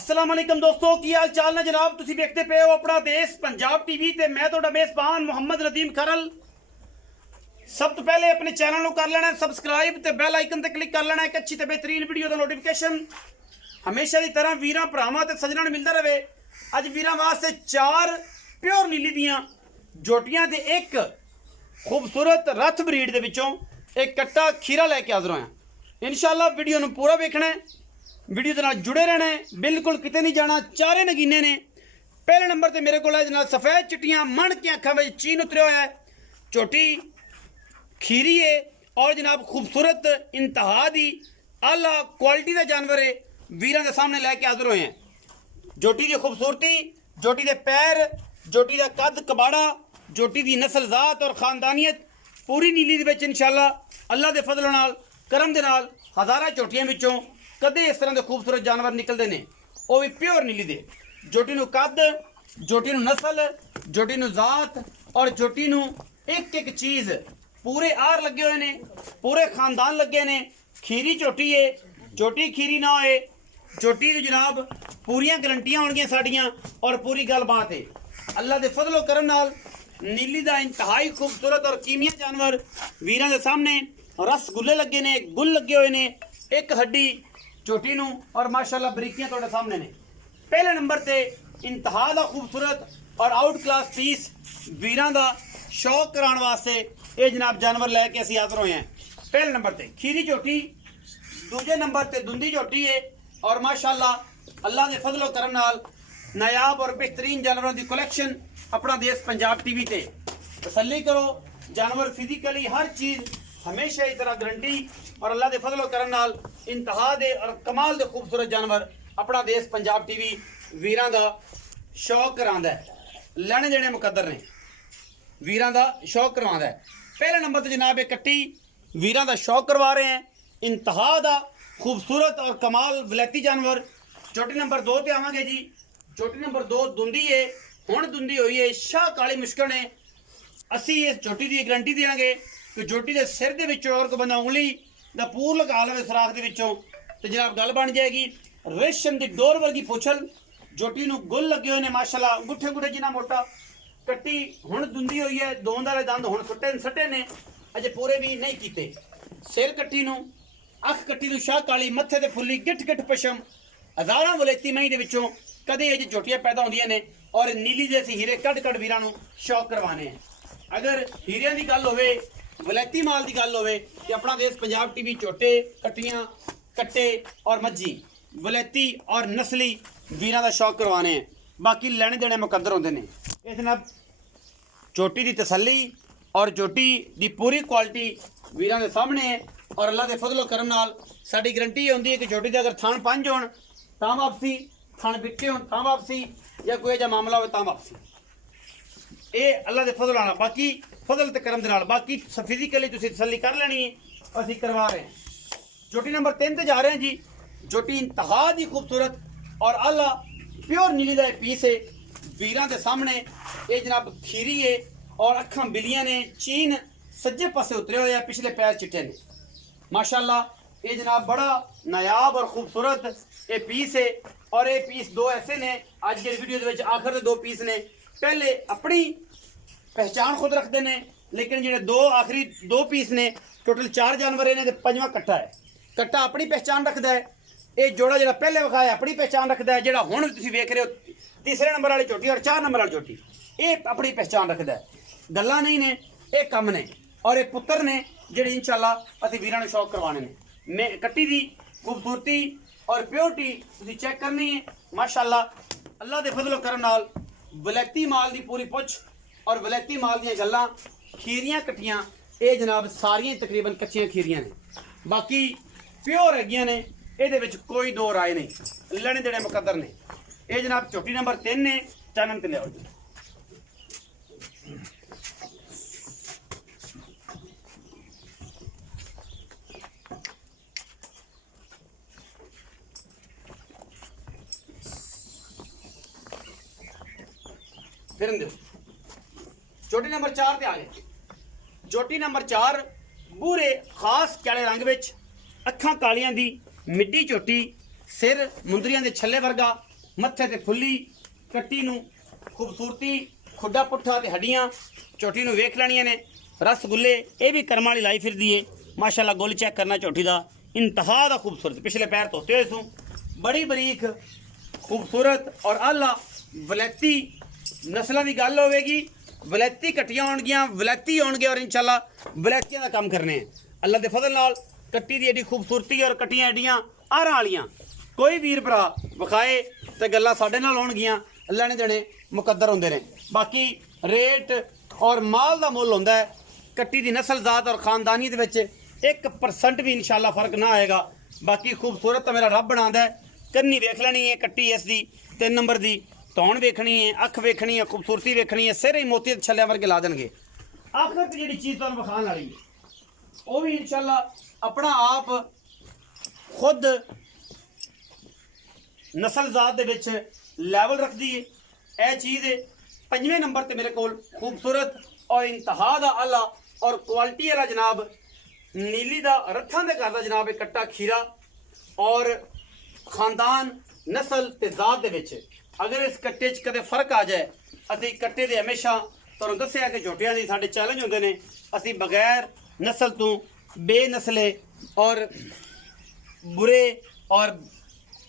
अस्सलाम वालेकुम दोस्तों की हाल चाल ने जनाब तुसी देखते पे हो अपना देश पंजाब टीवी ते मैं तो मेजबान मोहम्मद नदीम खरल। सब तो पहले अपने चैनल को कर लेना सबसक्राइब ते बेल आइकन ते क्लिक कर लेना एक अच्छी ते बेहतरीन वीडियो का नोटिफिकेशन हमेशा की तरह वीरां भरावां ते सज्जणां नूं मिलदा रहे। अज वीरां वास्ते 4 प्योर नीली दियां जोटियां ते एक खूबसूरत रथ ब्रीड दे विचों एक कट्टा खीरा लैके हाज़र होया। इंशाअल्लाह वीडियो नूं पूरा वेखना है, वीडियो के नाल जुड़े रहना है, बिल्कुल किते नहीं जाना। चारे नगीने ने। पहले नंबर ते मेरे को सफेद चिट्टियां मन के अखा में चीन उतरिया हुआ है, झोटी खीरी है और जनाब खूबसूरत इंतहा दी आला क्वालिटी का जानवर है। वीरां के सामने लैके हाजिर हुए हैं। झोटी की खूबसूरती, झोटी के पैर, झोटी का कद कबाड़ा, झोटी की नस्लजात और खानदानियत पूरी नीली दे विच इंशाअल्लाह अल्लाह के फजल नाल करम दे नाल हज़ारां झोटियां विचों कदे इस तरह के खूबसूरत जानवर निकलते हैं, वो भी प्योर नीली दे। झोटी नूं कद, झोटी नूं नस्ल, झोटी नूं जात और झोटी नूं एक एक चीज़ पूरे आर लगे हुए ने, पूरे खानदान लगे ने। खीरी झोटी है, झोटी खीरी ना होए, झोटी की जनाब पूरियां गरंटियां होणगियां साडियां और पूरी गलबात है। अल्लाह के फजलो करम नाल नीली का इंतहाई खूबसूरत और कीमिया जानवर वीरां दे सामने रसगुल्ले लगे ने, गुल लगे हुए ने, एक हड्डी झोटी नूं और माशाअल्लाह बरीकियां तुहाडे सामने ने। पहले नंबर ते इंतहा दा खूबसूरत और आउट क्लास पीस वीरां दा शौक कराने वास्ते ये जनाब जानवर लैके असीं हाज़र होए हैं। पहले नंबर ते खीरी झोटी, दूजे नंबर ते दुंदी झोटी है और माशाअल्लाह अल्लाह के फजलो करम नाल नायाब और बेहतरीन जानवरों की कलैक्शन अपना देश पंजाब टीवी ते। तसल्ली करो, जानवर फिजिकली हर चीज़ हमेशा इस तरह गारंटी और अल्लाह के फजलो करम नाल इंतहा दे और कमाल दे खूबसूरत जानवर अपना देश पंजाब टीवी वीरां दा शौक करांदा है। लैने देने मुकद्दर ने, वीरां दा शौक करवांदा है। पहले नंबर ते जनाब एक कट्टी वीरां दा शौक करवा रहे हैं, इंतहा दा खूबसूरत और कमाल वलैती जानवर। चोटी नंबर 2 ते आवांगे जी। चोटी नंबर 2 दुंदी है, हुण दुंदी हुई है, शाह काली मुश्किल है। असी इस चोटी की गारंटी देंगे कि चोटी के सिर के विचों और कोई बंदा उंगली का पूर लगा लवे सुराख के विचों तो जनाब गल बन जाएगी। रेशम की डोर वर्गी पुछल, झोटी नूं गुल लगे हुए ने माशाअल्लाह, अंगूठे गुठे जिन्ना मोटा। कट्टी हुण दुंदी हुई है, दोंद वाले दंद हुण सट्टे ने, अजे पूरे भी नहीं कीते। सिर कट्टी नूं, अख कट्टी नूं शाह काली, मत्थे ते फुल्ली, गिठ गिठ पशम, हज़ारां वलेती मई दे विचों कदे ये झोटियां पैदा होंदियां ने और नीली दे असीं हीरे कट कट वीरां नूं शौक करवाने हैं। अगर हीरियां दी गल होवे, वलैती माल की गल होवे कि अपना देश पंजाब टीवी झोटे, कट्टियां, कट्टे और मज्जी वलैती और नस्ली वीरां दा शौक करवाने हैं। बाकी लैने देने मुकद्दर होंदे ने। इस जनाब झोटी की तसल्ली और झोटी की पूरी क्वालिटी वीरां दे सामने है और अल्लाह के फजलो करम नाल साडी गारंटी होंदी है कि झोटी दे अगर थान 5 होण तां वापसी, थान बिट्टे होण तां वापसी, या कोई ऐसा मामला हो तां वापसी। ये अल्लाह के फजल नाल, बाकी फजल ते करम दे नाल, बाकी फिजिकली तुसीं तसल्ली कर लेनी है, असीं करवा रहे हैं। झोटी नंबर 3 ते जा रहे हैं जी। झोटी इंतहा दी खूबसूरत और आला प्योर नीली का पीस है वीरां दे सामने। ये जनाब खीरी है और अखां बिलियां ने, चीन सज्जे पासे उतरे हुए हैं, पिछले पैर चिट्टे ने माशाअल्लाह। ये जनाब बड़ा नायाब और खूबसूरत ये पीस है और ये पीस 2 ऐसे ने अज के वीडियो दे विच आखिर दे 2 पीस ने। पहले अपनी पहचान खुद रखते हैं, लेकिन जो 2 आखिरी 2 पीस ने, टोटल 4 जानवर ने, 5वां कट्टा है। कट्टा अपनी पहचान रखता है। ये जोड़ा जो पहले विखाया अपनी पहचान रखता है, जो हुण तुसीं वेख रहे हो 3 नंबर वाली झोटी और 4 नंबर वाली झोटी, ये अपनी पहचान रखता है। गल्लां नहीं ने, ये कम ने और ये पुत्र ने जिहड़े इंशाअल्लाह असीं वीरां नूं शौक करवाने ने। मैं कट्टी दी खूबसूरती और प्योरिटी तुसीं चेक करनी है माशाअल्लाह। अल्लाह दे फजलो करम नाल वलैती माल की पूरी पुछ और वलैती माल दी गल्लां, खीरियां कट्टियां ये जनाब सारियां तकरीबन कच्चियां खीरियां ने, बाकी प्योर हैगियां ने, ये कोई 2 राय नहीं, लैने देने मुकद्दर ने। ये जनाब झोटी नंबर 3 ने, चानन ते लियाओ जी। फिर दो झोटी नंबर 4 ते आ गए। झोटी नंबर 4 बूरे खास काले रंग विच, अखां कालियां दी मिड्डी झोटी, सिर मुंदरियां दे छल्ले वर्गा, मत्थे ते फुल्ली कट्टी नूं खूबसूरती खुड्डा पुट्ठा ते हड्डियां झोटी नूं वेख लैणियां ने रसगुल्ले ये भी कर्म वाली लाई फिरदी है माशाल्लाह गुल चेक करना झोटी दा इंतहा दा खूबसूरत पिछले पैर धोते हुए सूं बड़ी बरीक खूबसूरत और आला वलैती नस्लों की गल होगी वलैती कट्टियां होणगियां वलैती होणगे और इंशाल्लाह वलैतियां दा काम करने अल्लाह दे फजल नाल कट्टी दी एडी खूबसूरती और कट्टियां एडियां आरां वालियां कोई वीर भरा विखाए ते गल्लां साडे नाल होणगियां लैणे देणे मुकद्दर हुंदे ने बाकी रेट और माल दा मुੱਲ हुंदा है कट्टी दी नस्ल जात और खानदानी दे विच 1% भी इंशाल्लाह फर्क ना आएगा बाकी खूबसूरत तो मेरा रब बनांदा है कन्नी वेख लेनी है कट्टी इस दी 3 नंबर दी धौन वेखनी है अख वेखनी है खूबसूरती वेखनी है सिर ही मोती छल्ले वर्गे ला देंगे आखिर ते जिहड़ी चीज़ तुहानूं विखाण वाली है वो भी इंशाल्लाह अपना आप खुद नस्ल जात दे विच लैवल रखदी है यह चीज़ है 5वें नंबर ते मेरे कोल खूबसूरत और इंतहा दा आला और क्वालिटी वाला जनाब नीली दा रथां दे घर दा जनाब एक कट्टा खीरा और खानदान नस्ल ते जात दे विच अगर इस कट्टे च कदे फर्क आ जाए असीं कट्टे दे हमेशा तुहानूं दस्सिया कि झोटियां दी साडे चैलेंज हुंदे ने असीं बगैर नस्ल तो बेनस्ले और बुरे और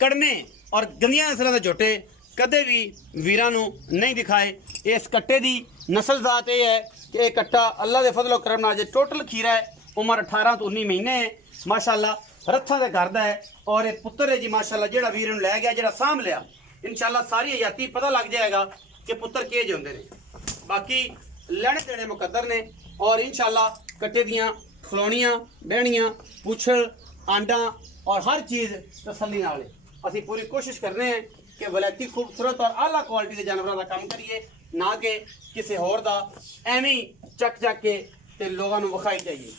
कड़मे और गंदियां नस्लों के झोटे कदे भी वीरां नूं नहीं दिखाए इस कट्टे दी नस्ल जात यह है कि यह कट्टा अल्लाह के फजलो करम नाल जे टोटल खीरा है उम्र 18 तो 19 महीने है माशाल्लाह रथां दे घर दा है और एक पुत्र है जी माशाल्लाह जेड़ा वीर नूं लै गया जेड़ा साम लिया इंशाल्लाह सारी हयाती पता लग जाएगा कि पुत्र केज होंदे ने बाकी लैणे देने मुकद्दर ने और इंशाल्लाह कट्टे दियां खलौनियां बहनियां पुछल आंडा और हर चीज़ तसल्ली नाल असीं पूरी कोशिश करने हैं कि वलैती खूबसूरत और आला क्वालिटी के जानवरों का काम करिए ना कि किसी होर दा एवें चक के ते लोगों को विखाई जाइए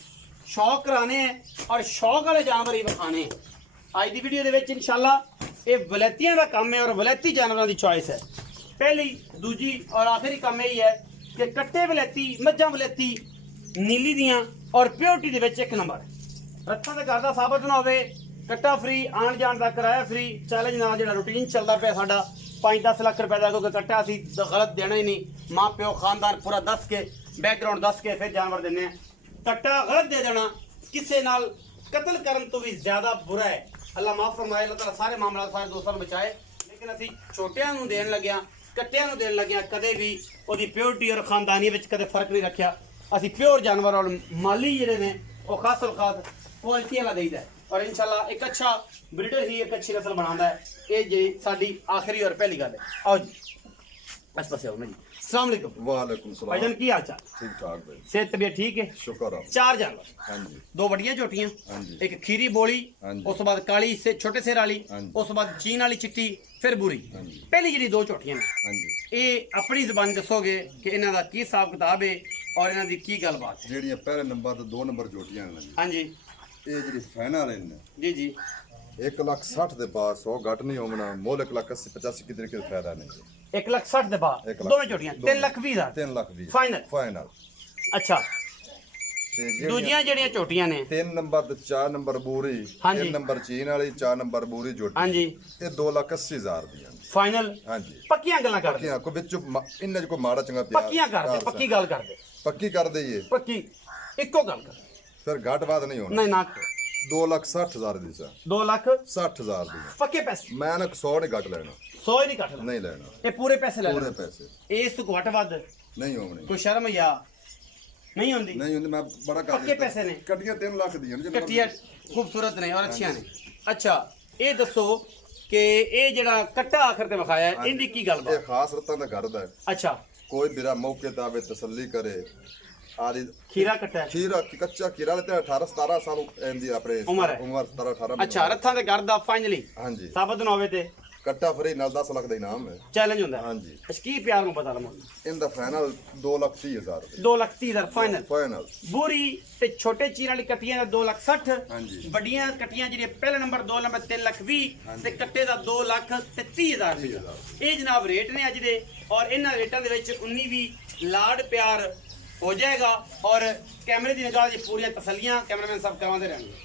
शौक कराने हैं और शौक वाले जानवर ही विखाने हैं आज की वीडियो के इंशाल्लाह ये वलैतियां का काम है और वलैती जानवरों की चॉइस है पहली दूजी और आखिरी काम यही है कि कट्टे वलैती मज्जां वलैती नीली दियां और प्योरिटी दे विच 1 नंबर रथां दे घर दा साबित ना होवे कट्टा फ्री आन जान का किराया फ्री चैलेंज नाल जिहड़ा रूटीन चलता पिया साडा 5-10 लाख रुपए का क्योंकि कट्टा असीं गलत देना ही नहीं माँ प्यो खानदान पूरा दस के बैकग्राउंड दस के फिर जानवर देने कट्टा गलत दे देना किसी नाल कत्ल करन तो भी ज्यादा बुरा है अल्लाह माफ फरमाए अल्लाह ताला सारे मामला सारे दोस्तों को बचाए लेकिन असीं छोटियां नूं देण लग्या कट्टियां नूं देण लग्या कदे भी ओदी प्योरिटी और खानदानी विच कदे फर्क नहीं रखिया असीं प्योर जानवर और माली जिहड़े ने वो खास क्वालिटी वाला देईदा है और इंशाल्लाह एक अच्छा ब्रीडर ही एक अच्छी नस्ल बनाता है ये जी साडी आखिरी और पहली गल है आओ जी बस बस आओ जी अस्सलाम वालेकुम वालेकुम सलाम भाईजान की हाल चाल ठीक ठाक भाई सेहत तबीयत ठीक है शुक्र है 4 जानवर हां जी 2 बड़ियां झोटियां हां जी एक खीरी बोली हाँ जी। उस बाद काली से छोटे सिर वाली हाँ जी। उस बाद चीन वाली चिट्टी फिर बुरी हाँ जी। पहली जी 2 झोटियां ने हां जी ये अपनी जुबान दसोगे कि इन्हां दा की हिसाब किताब है और इन्हां दी की गलबात है ਜਿਹੜੀਆਂ ਪਹਿਲੇ ਨੰਬਰ ਤੇ 2 ਨੰਬਰ ਜੋਟੀਆਂ ਨੇ हाँ जी ਇਹ ਜਿਹੜੀ ਫਾਈਨਲ ਨੇ जी जी 1,60,000 ਦੇ ਬਾਅਦ 100 ਘੱਟ ਨਹੀਂ ਹੋਣਾ ਮੁੱਲ 1,80,85 ਕਿਤੇ ਕਿ ਫਾਇਦਾ ਨਹੀਂ 1,60,000 ਦੇ ਬਾਅਦ ਇੱਕ ਲੱਖ। ਦੋਵੇਂ ਝੋਟੀਆਂ 3,20,000 3,20,000 Final? ਫਾਈਨਲ ਅੱਛਾ ਤੇ ਦੂਜੀਆਂ ਜਿਹੜੀਆਂ ਝੋਟੀਆਂ ਨੇ 3 ਨੰਬਰ ਤੇ 4 ਨੰਬਰ ਬੂਰੀ हाँ जी। 3 ਨੰਬਰ ਚੀਨ ਵਾਲੀ 4 ਨੰਬਰ ਬੂਰੀ ਜੋਟੀ हाँ जी ਇਹ 2,80,000 ਦੀਆਂ ਨੇ ਫਾਈਨਲ ਹਾਂਜੀ ਪੱਕੀਆਂ ਗੱਲਾਂ ਕਰਦੇ ਪੱਕੀਆਂ ਕੋ ਵਿੱਚ ਇਹਨਾਂ ਚ ਕੋਈ ਮਾੜਾ ਚੰਗਾ ਪਿਆਰ ਪੱਕੀਆਂ ਕਰਦੇ ਪੱਕੀ ਗੱਲ ਕਰਦੇ ਪੱਕੀ ਕਰ ਦਈਏ ਪੱਕੀ ਇੱਕੋ ਗੱਲ ਕਰ ਫਿਰ ਘੱਟ ਬਾਤ ਨਹੀਂ ਹੋਣਾ ਨਹੀਂ ਨਾ 2,60,000 ਦੀ ਸਾ 2 ਲੱਖ 60,000 ਦੀ ਪੱਕੇ ਪੈਸੇ ਮੈਂ ਨਾ 100 ਨਹੀਂ ਘੱਟ ਲੈਣਾ 100 ਹੀ ਨਹੀਂ ਕੱਟ ਨਹੀਂ ਲੈਣਾ ਇਹ ਪੂਰੇ ਪੈਸੇ ਲੈ ਪੂਰੇ ਲੈ ਪੈਸੇ ਇਸ ਤੋਂ ਘੱਟ ਵੱਧ ਨਹੀਂ ਹੋਣੇ ਕੋਈ ਸ਼ਰਮ ਜਾਂ ਨਹੀਂ ਹੁੰਦੀ ਨਹੀਂ ਹੁੰਦੇ ਮੈਂ ਬੜਾ ਕਰ ਪੱਕੇ ਪੈਸੇ ਨੇ ਕੱਟੀਆਂ 3 ਲੱਖ ਦੀਆਂ ਨੇ ਕੱਟੀਆਂ ਖੂਬਸੂਰਤ ਨੇ ਔਰ ਅੱਛੀਆਂ ਨੇ ਅੱਛਾ ਇਹ ਦੱਸੋ ਕਿ ਇਹ ਜਿਹੜਾ ਕੱਟਾ ਆਖਰ ਤੇ ਵਿਖਾਇਆ ਹੈ, ਇਹਦੀ ਕੀ ਗੱਲ ਇਹ ਬਾਤ ਖਾਸ ਰਤਾਂ ਦਾ ਘਰ ਦਾ ਹੈ। ਅੱਛਾ ਕੋਈ ਮੇਰਾ ਮੌਕੇ ਤੇ ਆਵੇ ਤਸੱਲੀ ਕਰੇ ਆਦੀ ਖੀਰਾ ਕੱਟਾ ਹੈ। ਖੀਰਾ ਕੱਚਾ ਖੀਰਾ ਤੇ 18 17 ਸਾਲ ਇਹਦੀ ਆਪਣੇ ਉਮਰ ਹੈ। ਉਮਰ 17 18 ਅੱਛਾ ਰੱਥਾਂ ਦੇ ਘਰ ਦਾ ਫਾਈਨਲੀ ਹਾਂਜੀ ਸਾਬਤ ਨਾ ਹੋਵੇ ਤੇ ਕੱਟਾ ਫਰੀ ਨਾਲ 10 ਲੱਖ ਦਾ ਇਨਾਮ ਹੈ ਚੈਲੰਜ ਹੁੰਦਾ ਹੈ ਹਾਂਜੀ ਅੱਛਾ ਕੀ ਪਿਆਰ ਨੂੰ ਪਤਾ ਲਮੋ ਇਹਦਾ ਫਾਈਨਲ 2,30,000 ਰੁਪਏ 2,30,000 ਫਾਈਨਲ ਫਾਈਨਲ ਬੂਰੀ ਤੇ ਛੋਟੇ ਚੀਰ ਵਾਲੀ ਕੱਟੀਆਂ ਦਾ 2,60,000 ਹਾਂਜੀ ਵੱਡੀਆਂ ਕੱਟੀਆਂ ਜਿਹੜੀਆਂ ਪਹਿਲੇ ਨੰਬਰ 2 ਨੰਬਰ 3,20,000 ਤੇ ਕੱਟੇ ਦਾ 2,30,000 ਰੁਪਏ ਇਹ ਜਨਾਬ ਰੇਟ ਨੇ ਅੱਜ ਦੇ ਔਰ ਇਹਨਾਂ ਰੇਟਾਂ ਦੇ ਵਿੱਚ 19 ਵੀ ਲਾਡ ਪਿਆਰ ਹੋ ਜਾਏਗਾ ਔਰ ਕੈਮਰੇ ਦੀ ਨਿਗਾਹ 'ਚ ਪੂਰੀਆਂ ਤਸੱਲੀਆਂ ਕੈਮਰਾਮੈਨ ਸਾਹਿਬ ਕਰਵਾਉਂਦੇ ਰਹਿਣਗੇ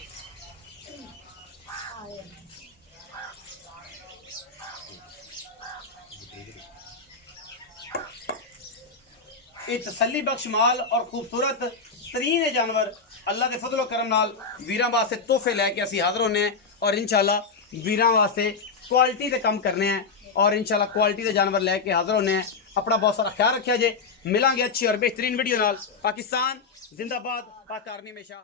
ये तसल्ली बख्श माल और खूबसूरत तरीन ये जानवर अल्लाह के फजलो करम नाल वीरां वास्ते तोहफे लैके असीं हाज़र होने हैं और इंशाल्लाह वीरां वास्ते क्वालिटी दे कम करने हैं और इंशाल्लाह क्वालिटी दे जानवर लैके हाज़र होने हैं। अपना बहुत सारा ख्याल रखिया जे। मिलांगे अच्छी और बेहतरीन वीडियो नाल। पाकिस्तान जिंदाबाद, पाक आर्मी हमेशा।